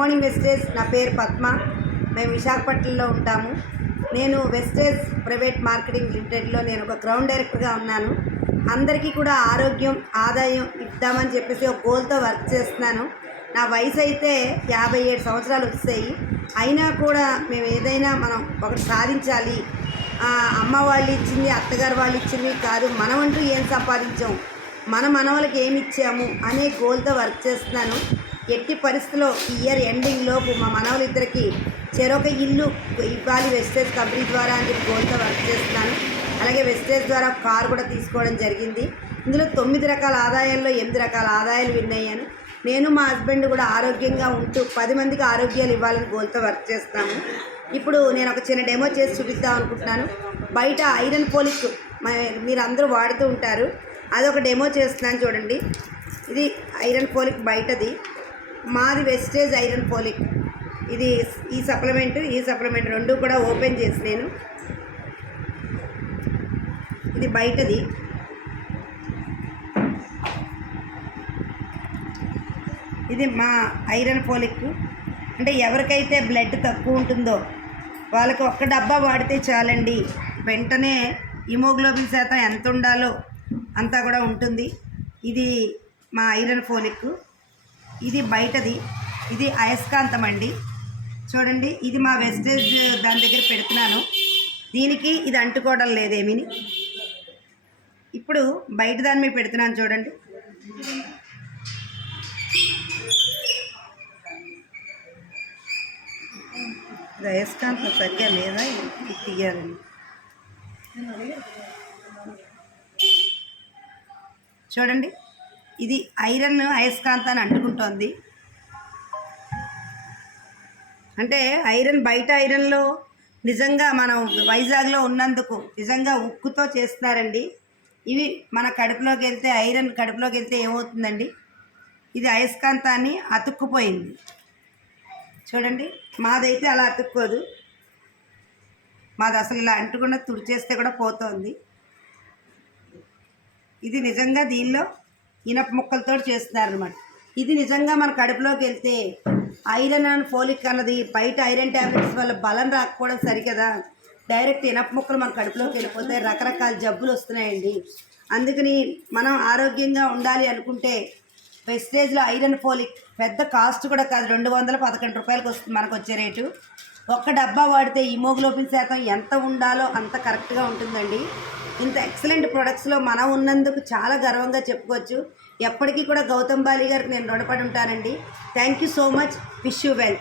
Morning wastage. నా పేరు పద్మ. మేము విశాఖపట్నంలో ఉంటాము. నేను వెస్టేజ్ ప్రైవేట్ మార్కెటింగ్ లిమిటెడ్లో నేను ఒక గ్రౌండ్ డైరెక్టర్గా ఉన్నాను. అందరికీ కూడా ఆరోగ్యం, ఆదాయం ఇద్దామని చెప్పేసి ఒక గోల్తో వర్క్ చేస్తున్నాను. నా వయసు అయితే 57 సంవత్సరాలు వచ్చాయి. అయినా కూడా మేము ఏదైనా మనం ఒకటి సాధించాలి. అమ్మ వాళ్ళు ఇచ్చింది, అత్తగారు వాళ్ళు ఇచ్చింది కాదు, మనమంటూ ఏం సంపాదించాం, మన మనవలకి ఏమి ఇచ్చాము అనే గోల్తో వర్క్ చేస్తున్నాను. ఎట్టి పరిస్థితిలో ఇయర్ ఎండింగ్ లోపు మా మనవలిద్దరికి చెరొక ఇల్లు ఇవ్వాలి వెస్టేజ్ కంపెనీ ద్వారా అని చెప్పి గోల్తో వర్క్ చేస్తున్నాను. అలాగే వెస్టేజ్ ద్వారా కారు కూడా తీసుకోవడం జరిగింది. ఇందులో 9 రకాల ఆదాయాల్లో 8 రకాల ఆదాయాలు విన్ అయ్యాను. నేను మా హస్బెండ్ కూడా ఆరోగ్యంగా ఉంటూ 10 మందికి ఆరోగ్యాలు ఇవ్వాలని గోల్తో వర్క్ చేస్తాము. ఇప్పుడు నేను ఒక చిన్న డెమో చేసి చూపిద్దాం అనుకుంటున్నాను. బయట ఐరన్ పోలిక్ మీరు అందరూ వాడుతూ ఉంటారు, అదొక డెమో చేస్తున్నాను చూడండి. ఇది ఐరన్ పోలిక్ బయటది, మాది వెస్టేజ్ ఐరన్ పోలిక్. ఇది ఈ సప్లిమెంట్ రెండు కూడా ఓపెన్ చేసి నేను, ఇది బయటది. ఇది మా ఐరన్ పోలిక్. అంటే ఎవరికైతే బ్లడ్ తక్కువ ఉంటుందో వాళ్ళకి ఒక్క డబ్బా వాడితే చాలండి, వెంటనే హిమోగ్లోబిన్ శాతం ఎంత ఉండాలో అంతా కూడా ఉంటుంది. ఇది మా ఐరన్ పోలిక్. ఇది బయటది, ఇది అయస్కాంతం అండి. చూడండి, ఇది మా వెస్టేజ్ దాని దగ్గర పెడుతున్నాను. దీనికి ఇది అంటుకోవడం లేదేమీని. ఇప్పుడు బయట దాని మీద పెడుతున్నాను చూడండి. ఇది అయస్కాంతం సరిగ్గా లేదా, ఇది తీయాలండి. చూడండి, ఇది ఐరన్ అయస్కాంతాన్ని అంటుకుంటోంది. అంటే ఐరన్ బయట ఐరన్లో నిజంగా మనం వైజాగ్లో ఉన్నందుకు నిజంగా ఉక్కుతో చేస్తున్నారండి. ఇవి మన కడుపులోకి వెళ్తే, ఐరన్ కడుపులోకి వెళ్తే ఏమవుతుందండి, ఇది అయస్కాంతాన్ని అతుక్కుపోయింది. చూడండి, మాదైతే అలా అతుక్కోదు, మాది అసలు ఇలా అంటుకుండా తుడిచేస్తే కూడా పోతుంది. ఇది నిజంగా దీనిలో ఇనప ముక్కలతో చేస్తున్నారనమాట. ఇది నిజంగా మన కడుపులోకి వెళ్తే ఐరన్ అండ్ ఫోలిక్ అన్నది బయట ఐరన్ ట్యాబ్లెట్స్ వల్ల బలం రాకపోవడం సరికదా, డైరెక్ట్ ఇనప ముక్కలు మన కడుపులోకి వెళ్ళిపోతే రకరకాల జబ్బులు వస్తున్నాయండి. అందుకని మనం ఆరోగ్యంగా ఉండాలి అనుకుంటే వెస్టేజ్లో ఐరన్ ఫోలిక్ పెద్ద కాస్ట్ కూడా కాదు, 211 రూపాయలకు వస్తుంది మనకు వచ్చే రేటు. ఒక్క డబ్బా వాడితే హిమోగ్లోబిన్ శాతం ఎంత ఉండాలో అంత కరెక్ట్గా ఉంటుందండి. ఇంత ఎక్సలెంట్ ప్రొడక్ట్స్లో మనం ఉన్నందుకు చాలా గర్వంగా చెప్పుకోవచ్చు. ఎప్పటికీ కూడా గౌతమ్ బాలి గారికి నేను రుణపడి ఉంటానండి. Thank you so much. Wish you well.